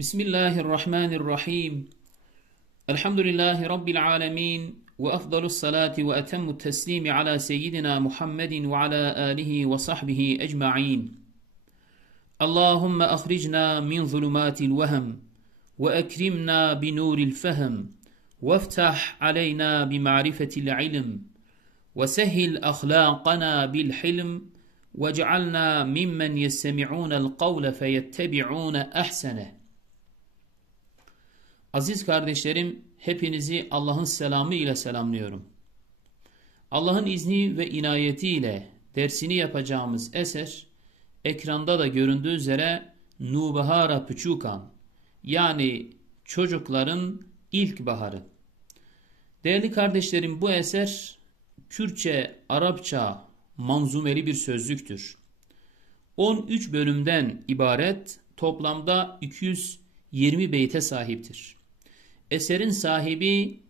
Bismillahirrahmanirrahim. Elhamdülillahi Rabbil alemin. Ve afdalus salati ve etemmu teslimi ala seyyidina Muhammedin ve ala alihi ve sahbihi ecma'in. Allahümme ahricna min zulumatil vehem ve ekrimna bi nuril fehem ve iftah aleyna bi ma'rifetil ilm ve sehil ahlaqana bil hilm ve cealna mimmen yestemi'unel kavle feyettebi'une ahsene. Aziz kardeşlerim, hepinizi Allah'ın selamı ile selamlıyorum. Allah'ın izni ve inayetiyle dersini yapacağımız eser, ekranda da göründüğü üzere Nubahara Püçukan, yani çocukların ilkbaharı. Değerli kardeşlerim, bu eser Kürtçe, Arapça manzumeli bir sözlüktür. 13 bölümden ibaret, toplamda 220 beyte sahiptir. Eserin sahibi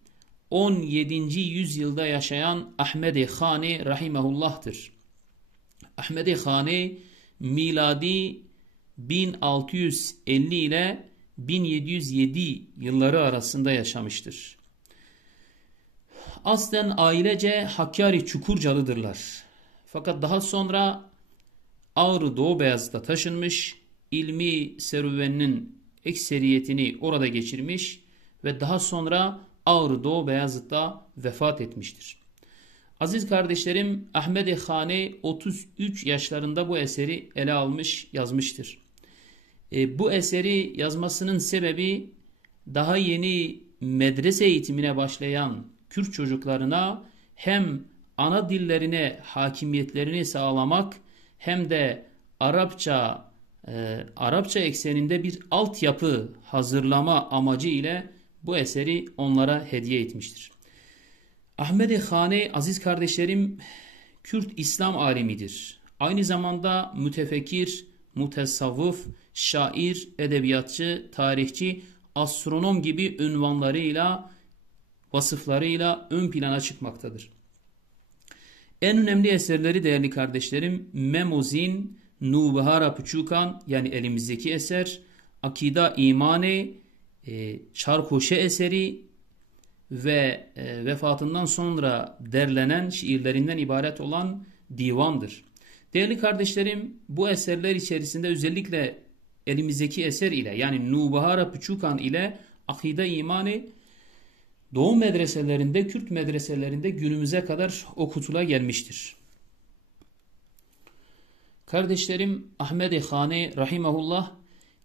17. yüzyılda yaşayan Ahmed-i Khani rahimehullah'tır. Ahmed-i Khani miladi 1650 ile 1707 yılları arasında yaşamıştır. Aslen ailece Hakkari Çukurcalıdırlar. Fakat daha sonra Ağrı Doğu Beyazıt'a taşınmış, ilmi serüveninin ekseriyetini orada geçirmiş ve daha sonra Ağrı Doğu Beyazıt'ta vefat etmiştir. Aziz kardeşlerim, Ahmed-i Khani 33 yaşlarında bu eseri ele almış, yazmıştır. Bu eseri yazmasının sebebi daha yeni medrese eğitimine başlayan Kürt çocuklarına hem ana dillerine hakimiyetlerini sağlamak hem de Arapça ekseninde bir altyapı hazırlama amacı ile bu eseri onlara hediye etmiştir. Ahmed-i Khani, aziz kardeşlerim, Kürt İslam alimidir. Aynı zamanda mütefekkir, mutesavvıf, şair, edebiyatçı, tarihçi, astronom gibi ünvanlarıyla, vasıflarıyla ön plana çıkmaktadır. En önemli eserleri değerli kardeşlerim, Memuzin, Nubahara Püçukan, yani elimizdeki eser, Akida İmani, Çarkoşe eseri ve vefatından sonra derlenen şiirlerinden ibaret olan divandır. Değerli kardeşlerim, bu eserler içerisinde özellikle elimizdeki eser ile, yani Nubahara Püçukan ile Akida İmani, Doğu medreselerinde, Kürt medreselerinde günümüze kadar okutula gelmiştir. Kardeşlerim, Ahmed-i Khani rahimahullah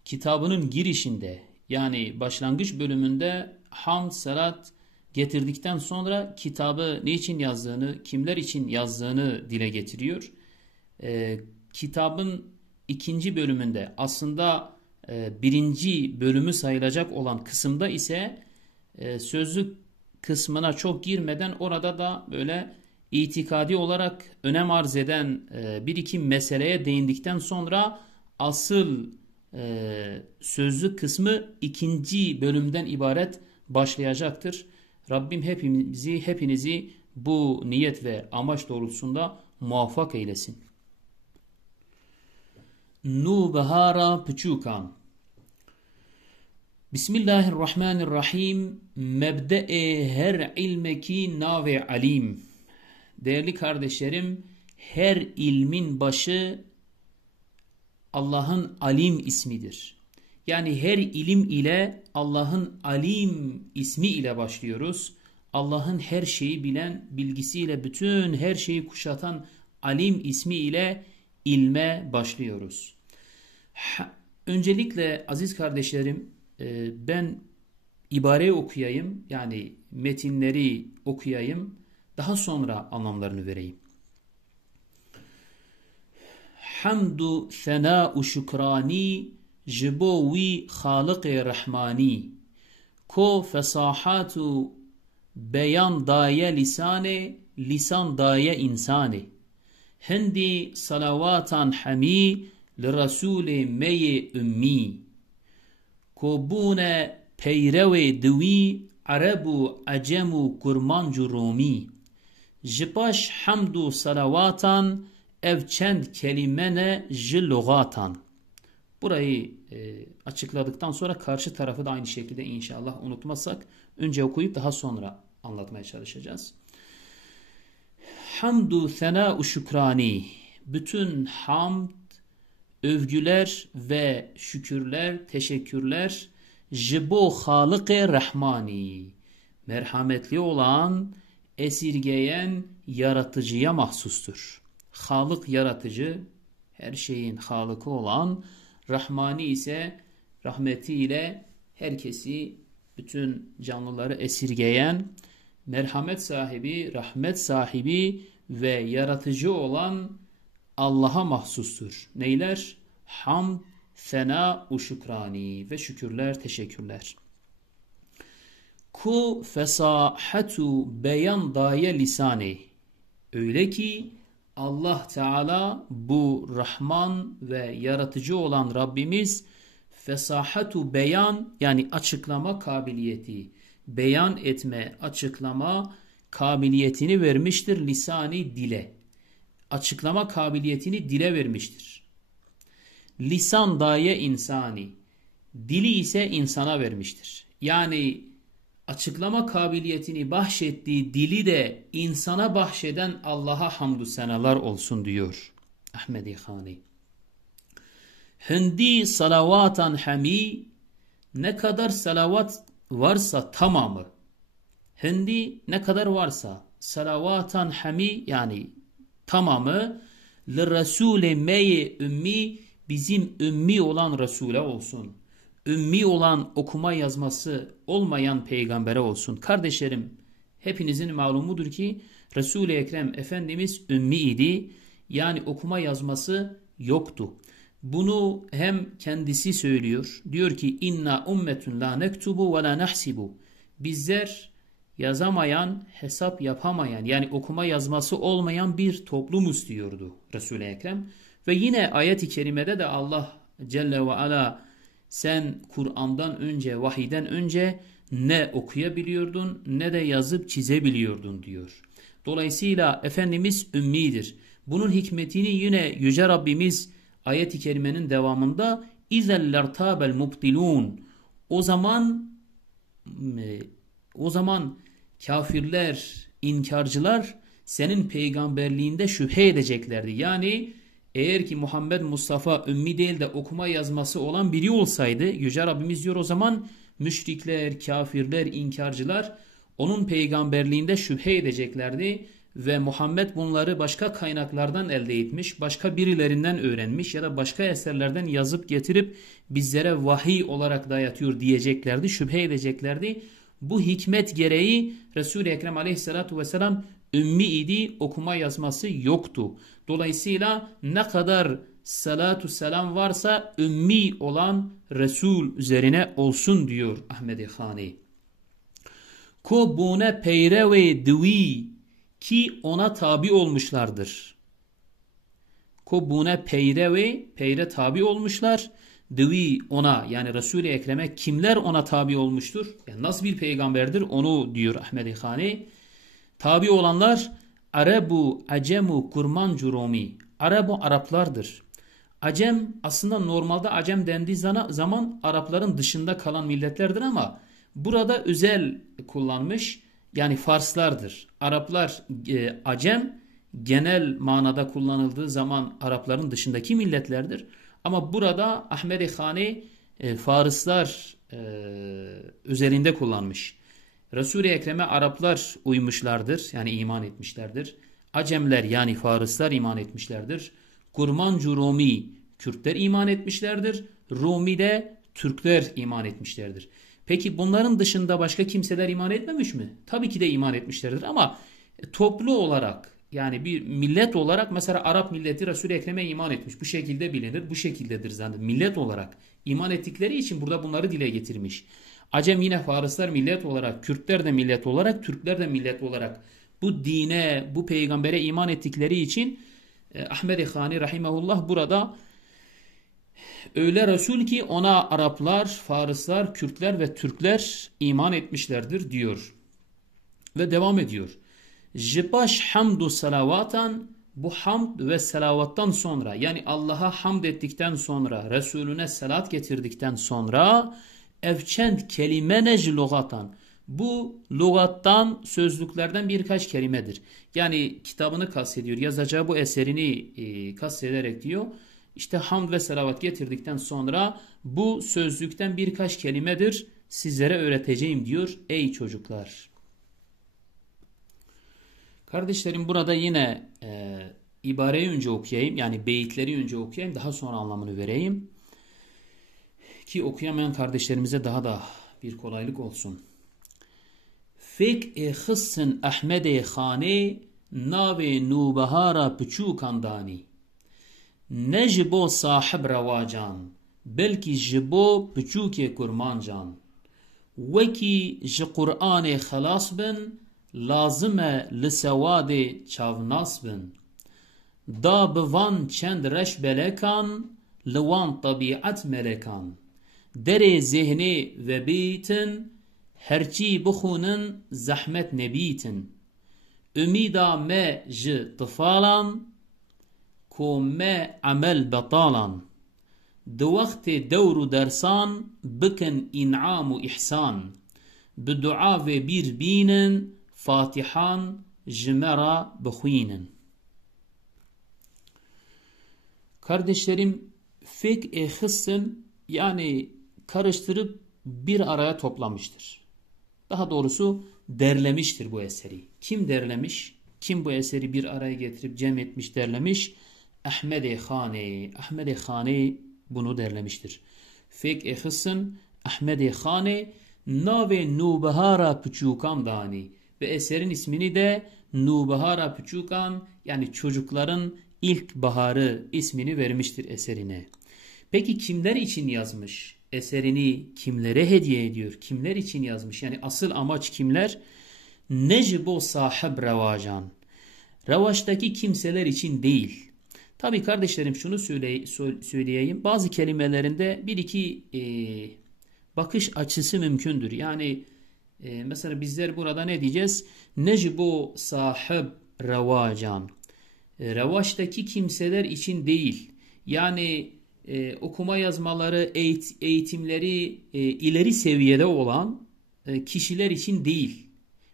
kitabının girişinde, yani başlangıç bölümünde hamd, salat getirdikten sonra kitabı niçin yazdığını, kimler için yazdığını dile getiriyor. Kitabın ikinci bölümünde, aslında birinci bölümü sayılacak olan kısımda ise sözlük kısmına çok girmeden orada da böyle itikadi olarak önem arz eden bir iki meseleye değindikten sonra asıl sözlük kısmı ikinci bölümden ibaret başlayacaktır. Rabbim hepinizi bu niyet ve amaç doğrultusunda muvaffak eylesin. Nubahara Püçukan. Bismillahirrahmanirrahim. Mebde-i her ilmeki nav-i alim. Değerli kardeşlerim, her ilmin başı Allah'ın alim ismidir. Yani her ilim ile Allah'ın alim ismi ile başlıyoruz. Allah'ın her şeyi bilen, bilgisiyle bütün her şeyi kuşatan alim ismi ile ilme başlıyoruz. Öncelikle aziz kardeşlerim, ben ibareyi okuyayım, yani metinleri okuyayım, daha sonra anlamlarını vereyim. Hamdu senâ'u şükrani jibo vi Halık-ı Rahmani ko fesahatu beyan daye lisane lisan daye insane hindi salavatan hami li Resul-i mey ümmi ko bune peyrev dwi Arabu acemu kurmancu Rumi jipaş hamdu salavatan ev çend kelimene ji lugatan. Burayı açıkladıktan sonra karşı tarafı da aynı şekilde inşallah unutmazsak önce okuyup daha sonra anlatmaya çalışacağız. Hamdu senâ-u şükrani. Bütün hamd, övgüler ve şükürler, teşekkürler jibo Halık-ı Rahmani. Merhametli olan, esirgeyen yaratıcıya mahsustur. Halık yaratıcı, her şeyin halıkı olan, Rahmani ise rahmetiyle herkesi, bütün canlıları esirgeyen, merhamet sahibi, rahmet sahibi ve yaratıcı olan Allah'a mahsustur. Neyler? Hamd, sena-u şükrani ve şükürler, teşekkürler. Ku fesahatu beyan daye lisani. Öyle ki Allah Teala, bu Rahman ve yaratıcı olan Rabbimiz, fesahatu beyan, yani açıklama kabiliyeti, beyan etme, açıklama kabiliyetini vermiştir lisani, dile. Açıklama kabiliyetini dile vermiştir. Lisan daye insani, dili ise insana vermiştir. Yani açıklama kabiliyetini bahşettiği dili de insana bahşeden Allah'a hamdü senalar olsun diyor Ahmed-i Khani. Hindi salavatan hami, ne kadar salavat varsa tamamı. Hindi ne kadar varsa, salavatan hami yani tamamı, li Resul'e meye ümmi, bizim ümmi olan Resul'e olsun. Ümmi olan, okuma yazması olmayan peygambere olsun. Kardeşlerim, hepinizin malumudur ki Resul-i Ekrem Efendimiz ümmi idi. Yani okuma yazması yoktu. Bunu hem kendisi söylüyor. Diyor ki inna ummetun la nektubu ve la nahsibu. Bizler yazamayan, hesap yapamayan, yani okuma yazması olmayan bir toplumuz diyordu Resul-i Ekrem. Ve yine ayet-i kerimede de Allah Celle ve Ala, sen Kur'an'dan önce, vahiyden önce ne okuyabiliyordun ne de yazıp çizebiliyordun diyor. Dolayısıyla Efendimiz ümmidir. Bunun hikmetini yine Yüce Rabbimiz ayet-i kerimenin devamında İzellertabel mubtilun. O zaman kafirler, inkarcılar senin peygamberliğinde şüphe edeceklerdi. Yani eğer ki Muhammed Mustafa ümmi değil de okuma yazması olan biri olsaydı, Yüce Rabbimiz diyor, o zaman müşrikler, kafirler, inkarcılar onun peygamberliğinde şüphe edeceklerdi ve Muhammed bunları başka kaynaklardan elde etmiş, başka birilerinden öğrenmiş ya da başka eserlerden yazıp getirip bizlere vahiy olarak dayatıyor diyeceklerdi, şüphe edeceklerdi. Bu hikmet gereği Resul-i Ekrem aleyhissalatu vesselam ümmi idi, okuma yazması yoktu. Dolayısıyla ne kadar salatu selam varsa ümmi olan Resul üzerine olsun diyor Ahmed-i Khani. Ko bune peyrewe dwi, ki ona tabi olmuşlardır. Ko bune peyrewe, peyre tabi olmuşlar. Dwi, ona, yani Resul-i Ekrem'e kimler ona tabi olmuştur? Yani nasıl bir peygamberdir onu diyor Ahmed-i Khani. Tabi olanlar Arabu, Acemu, Kurmancu, Romi. Arabu Araplardır. Acem, aslında normalde Acem dendiği zaman Arapların dışında kalan milletlerdir ama burada özel kullanmış, yani Farslardır. Araplar, Acem genel manada kullanıldığı zaman Arapların dışındaki milletlerdir. Ama burada Ahmed-i Khani Farslar üzerinde kullanmış. Resul-i Ekrem'e Araplar uymuşlardır, yani iman etmişlerdir. Acemler, yani Farslar iman etmişlerdir. Kurmancu Rumi, Kürtler iman etmişlerdir. Rumi de Türkler iman etmişlerdir. Peki bunların dışında başka kimseler iman etmemiş mi? Tabii ki de iman etmişlerdir ama toplu olarak, yani bir millet olarak mesela Arap milleti Resul-i Ekrem'e iman etmiş. Bu şekilde bilinir, bu şekildedir zaten. Millet olarak iman ettikleri için burada bunları dile getirmiş. Acem yine Farslar millet olarak, Kürtler de millet olarak, Türkler de millet olarak bu dine, bu peygambere iman ettikleri için Ahmed-i Khani rahimahullah burada öyle Resul ki ona Araplar, Farslar, Kürtler ve Türkler iman etmişlerdir diyor. Ve devam ediyor. Jibaş hamdu salavatan Bu hamd ve selavattan sonra, yani Allah'a hamd ettikten sonra, Resulüne selat getirdikten sonra evçend kelimenec lugatan, bu lügattan, sözlüklerden birkaç kelimedir. Yani kitabını kastediyor, yazacağı bu eserini kastederek diyor. İşte hamd ve selavat getirdikten sonra bu sözlükten birkaç kelimedir, sizlere öğreteceğim diyor ey çocuklar. Kardeşlerim, burada yine ibareyi önce okuyayım, yani beyitleri önce okuyayım, daha sonra anlamını vereyim. Ki okuyamayan kardeşlerimize daha da bir kolaylık olsun. Fik hıssın Ahmed-i Khane, nave nubahara piçukan dani. Ne jibo sahib revacan, belki jibo piçuke kurmancan. Veki ji Kur'an-ı xelas bin, lazime li sevade çavnas bin. Da bivan çend reş belekan, li wan tabiat melekan. Dere zihni ve beytin, herçi bixunin zahmet nebitin. Ümida me ji tıfalan, ko me amel betalan. De vakti devru dersan, bikin in'amu ihsan. Bi dua ve bir binin, Fatihan jimera bixuinin. Kardeşlerim, fik-i hıssın, yani karıştırıp bir araya toplamıştır. Daha doğrusu derlemiştir bu eseri. Kim derlemiş? Kim bu eseri bir araya getirip cem etmiş, derlemiş? Ahmed-i Khane. Ahmed-i Khane bunu derlemiştir. Fik-i hıssın Ahmed-i Khane, nave nubahara piçukan dani. Ve eserin ismini de Nubahara Piçukan, yani çocukların ilk baharı ismini vermiştir eserine. Peki kimler için yazmış? Eserini kimlere hediye ediyor? Kimler için yazmış? Yani asıl amaç kimler? Necbo sahib revacan. Revaçtaki kimseler için değil. Tabii kardeşlerim, şunu söyleyeyim. Bazı kelimelerinde bir iki bakış açısı mümkündür. Yani mesela bizler burada ne diyeceğiz? Necbo sahib revacan. Revaçtaki kimseler için değil. Yani okuma yazmaları, eğitimleri ileri seviyede olan kişiler için değil.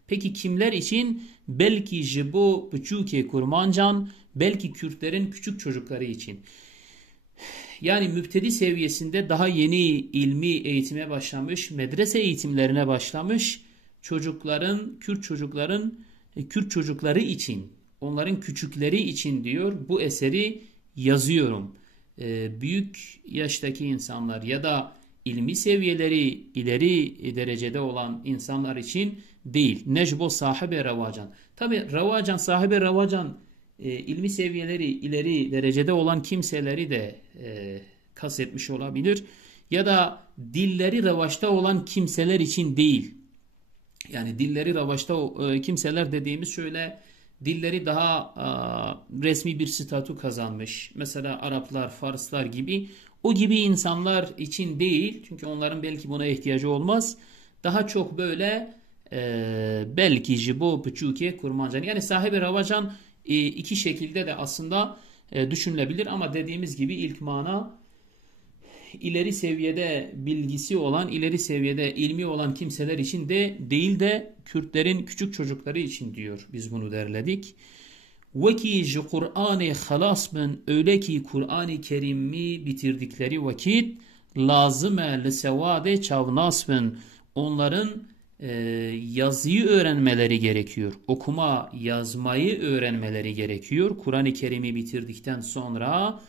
Peki kimler için? Belki jibo piçuke kurmancan, belki Kürtlerin küçük çocukları için. Yani müptedi seviyesinde daha yeni ilmi eğitime başlamış, medrese eğitimlerine başlamış çocukların, Kürt çocukları için, onların küçükleri için diyor, bu eseri yazıyorum. Büyük yaştaki insanlar ya da ilmi seviyeleri ileri derecede olan insanlar için değil. Necbo sahibi revacan. Tabi revacan, sahibi revacan ilmi seviyeleri ileri derecede olan kimseleri de kastetmiş olabilir. Ya da dilleri revaçta olan kimseler için değil. Yani dilleri revaçta kimseler dediğimiz şöyle, dilleri daha resmi bir statü kazanmış. Mesela Araplar, Farslar gibi, o gibi insanlar için değil. Çünkü onların belki buna ihtiyacı olmaz. Daha çok böyle belki jibo piçuke kurmancan. Yani sahibi revacan iki şekilde de aslında düşünülebilir ama dediğimiz gibi ilk mana ileri seviyede bilgisi olan, ileri seviyede ilmi olan kimseler için de değil de Kürtlerin küçük çocukları için diyor. Biz bunu derledik. Veki Kur'an-ı halas bin, öyle ki Kur'an-ı Kerim'i bitirdikleri vakit lazıme lisevade çavnas bin, onların yazıyı öğrenmeleri gerekiyor. Okuma, yazmayı öğrenmeleri gerekiyor. Kur'an-ı Kerim'i bitirdikten sonra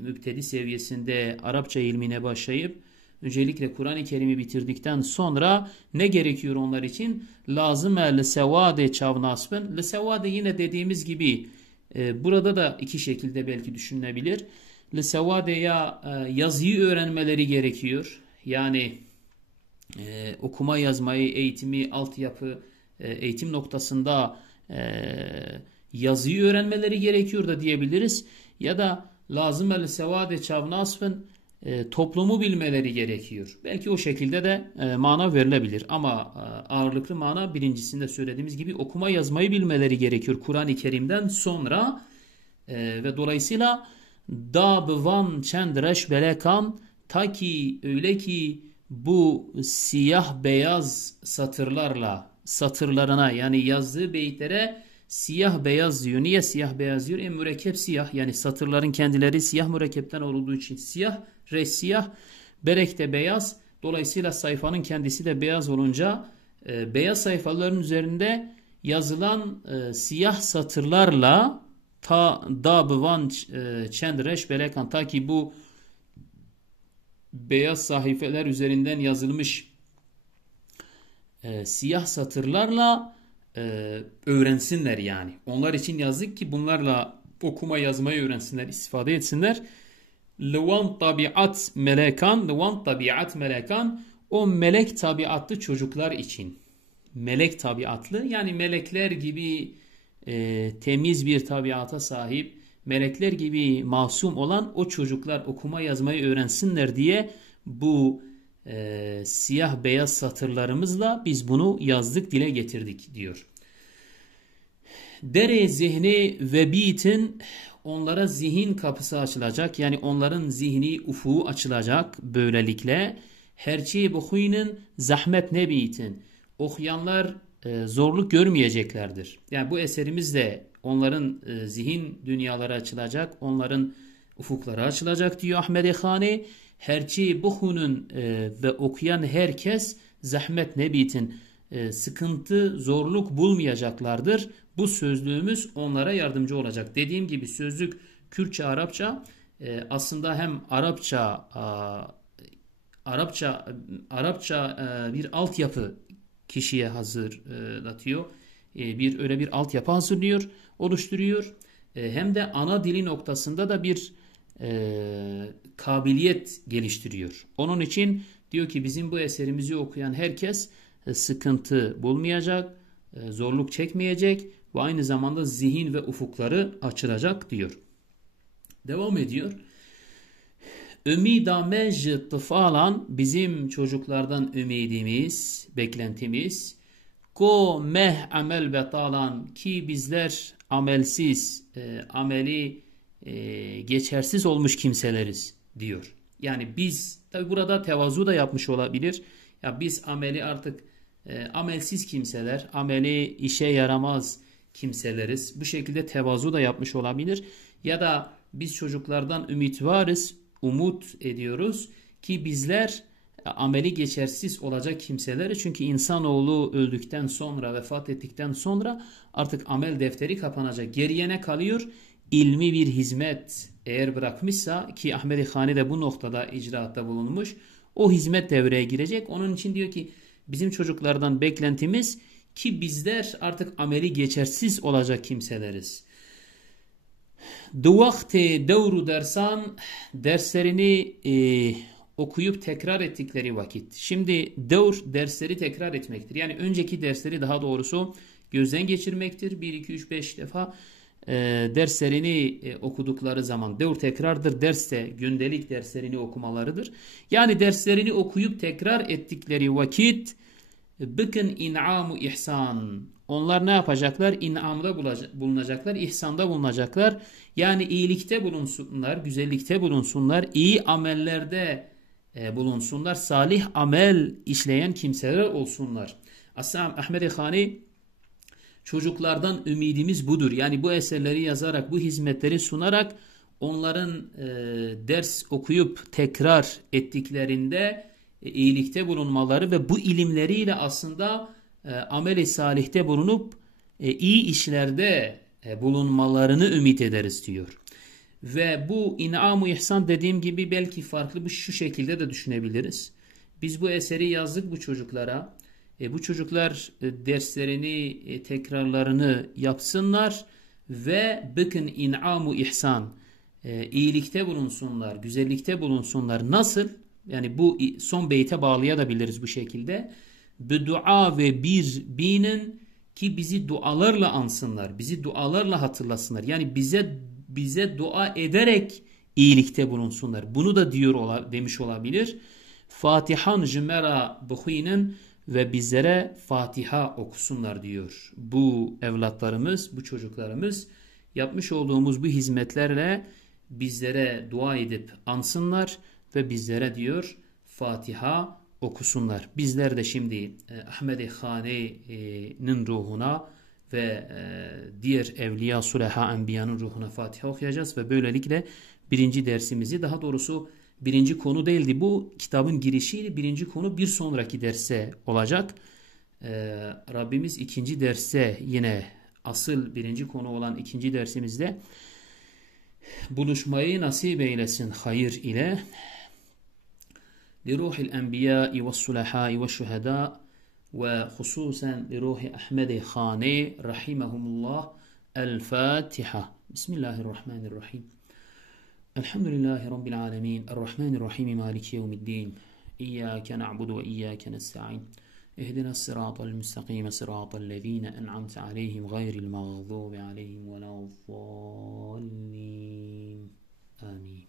müptedi seviyesinde Arapça ilmine başlayıp öncelikle Kur'an-ı Kerim'i bitirdikten sonra ne gerekiyor onlar için? Lazıme lisevade çavnasbın. Lisevade yine dediğimiz gibi burada da iki şekilde belki düşünülebilir. Lisevade ya yazıyı öğrenmeleri gerekiyor. Yani okuma yazmayı, eğitimi, altyapı, eğitim noktasında yazıyı öğrenmeleri gerekiyor da diyebiliriz. Ya da lazım el sevade çavnasfın, toplumu bilmeleri gerekiyor. Belki o şekilde de mana verilebilir. Ama ağırlıklı mana birincisinde söylediğimiz gibi okuma yazmayı bilmeleri gerekiyor Kur'an-ı Kerim'den sonra. Ve dolayısıyla da bıvan çendreş belekan ta ki öyle ki bu siyah beyaz satırlarına yani yazdığı beytlere siyah beyaz diyor. Niye siyah beyaz diyor? Mürekkep siyah yani satırların kendileri siyah mürekkepten olduğu için siyah, siyah, berek de beyaz. Dolayısıyla sayfanın kendisi de beyaz olunca beyaz sayfaların üzerinde yazılan siyah satırlarla ta da bıvan çendreş belekan ta ki bu beyaz sahifeler üzerinden yazılmış siyah satırlarla öğrensinler yani. Onlar için yazdık ki bunlarla okuma yazmayı öğrensinler, istifade etsinler. Levan tabiat melekan, levan tabiat melekan o melek tabiatlı çocuklar için. Melek tabiatlı yani melekler gibi temiz bir tabiata sahip, melekler gibi masum olan o çocuklar okuma yazmayı öğrensinler diye bu siyah beyaz satırlarımızla biz bunu yazdık, dile getirdik diyor. Dere zihni ve bitin onlara zihin kapısı açılacak. Yani onların zihni ufuğu açılacak böylelikle. Herçi buhuynin zahmet ne bitin. Okuyanlar zorluk görmeyeceklerdir. Yani bu eserimizde onların zihin dünyaları açılacak, onların ufukları açılacak diyor Ahmed Khani. Herçi buhunun ve okuyan herkes zahmet ne bitin. Sıkıntı, zorluk bulmayacaklardır. Bu sözlüğümüz onlara yardımcı olacak. Dediğim gibi sözlük Kürtçe, Arapça aslında hem Arapça bir altyapı kişiye hazırlatıyor. Öyle bir altyapı hazırlıyor, oluşturuyor. Hem de ana dili noktasında da bir kabiliyet geliştiriyor. Onun için diyor ki bizim bu eserimizi okuyan herkes sıkıntı bulmayacak, zorluk çekmeyecek ve aynı zamanda zihin ve ufukları açılacak diyor. Devam ediyor. Ümidamej tıfalan bizim çocuklardan ümidimiz, beklentimiz. Ko meh amel betalan ki bizler amelsiz, ameli geçersiz olmuş kimseleriz diyor. Yani biz tabi burada tevazu da yapmış olabilir. Ya biz ameli artık amelsiz kimseler, ameli işe yaramaz kimseleriz. Bu şekilde tevazu da yapmış olabilir. Ya da biz çocuklardan ümit varız, umut ediyoruz ki bizler ameli geçersiz olacak kimseleri. Çünkü insanoğlu öldükten sonra, vefat ettikten sonra artık amel defteri kapanacak. Geriye ne kalıyor? İlmi bir hizmet eğer bırakmışsa ki Ahmed Khani de bu noktada icraatta bulunmuş. O hizmet devreye girecek. Onun için diyor ki bizim çocuklardan beklentimiz ki bizler artık ameli geçersiz olacak kimseleriz. Duvakte devru dersan derslerini okuyup tekrar ettikleri vakit. Şimdi devr dersleri tekrar etmektir. Yani önceki dersleri daha doğrusu gözden geçirmektir. 1, 2, 3, 5 defa derslerini okudukları zaman devr tekrardır. Ders de gündelik derslerini okumalarıdır. Yani derslerini okuyup tekrar ettikleri vakit bıkın in'amu ihsan. Onlar ne yapacaklar? İn'amda bulunacaklar, ihsanda bulunacaklar. Yani iyilikte bulunsunlar, güzellikte bulunsunlar, iyi amellerde bulunsunlar, salih amel işleyen kimseler olsunlar. Aslında Ahmed Khani çocuklardan ümidimiz budur. Yani bu eserleri yazarak, bu hizmetleri sunarak onların ders okuyup tekrar ettiklerinde iyilikte bulunmaları ve bu ilimleriyle aslında amel-i salihte bulunup iyi işlerde bulunmalarını ümit ederiz diyor. Ve bu in'am-ı ihsan dediğim gibi belki farklı bu şu şekilde de düşünebiliriz. Biz bu eseri yazdık bu çocuklara. Bu çocuklar derslerini, tekrarlarını yapsınlar ve bakın in'am-ı ihsan iyilikte bulunsunlar, güzellikte bulunsunlar. Nasıl? Yani bu son beyte bağlayabiliriz bu şekilde. Bu dua ve bir binin ki bizi dualarla ansınlar, bizi dualarla hatırlasınlar. Yani bize dua ederek iyilikte bulunsunlar. Bunu da demiş olabilir. Fatihan jimera bukhinin ve bizlere Fatiha okusunlar diyor. Bu evlatlarımız, bu çocuklarımız yapmış olduğumuz bu hizmetlerle bizlere dua edip ansınlar ve bizlere diyor Fatiha okusunlar. Bizler de şimdi Ahmed-i Hane'nin ruhuna ve diğer evliya, sulaha, enbiyanın ruhuna Fatiha okuyacağız ve böylelikle birinci dersimizi, daha doğrusu birinci konu değildi bu, kitabın girişiydi. Birinci konu bir sonraki derse olacak. Rabbimiz ikinci derse, yine asıl birinci konu olan ikinci dersimizde buluşmayı nasip eylesin hayır ile. لروح الأنبياء والصلحاء والشهداء وخصوصا لروح أحمد خاني رحمهم الله. الفاتحة. بسم الله الرحمن الرحيم. الحمد لله رب العالمين الرحمن الرحيم مالك يوم الدين إياك نعبد وإياك نستعين اهدنا الصراط المستقيم صراط الذين أنعمت عليهم غير المغضوب عليهم ولا الضالين آمين.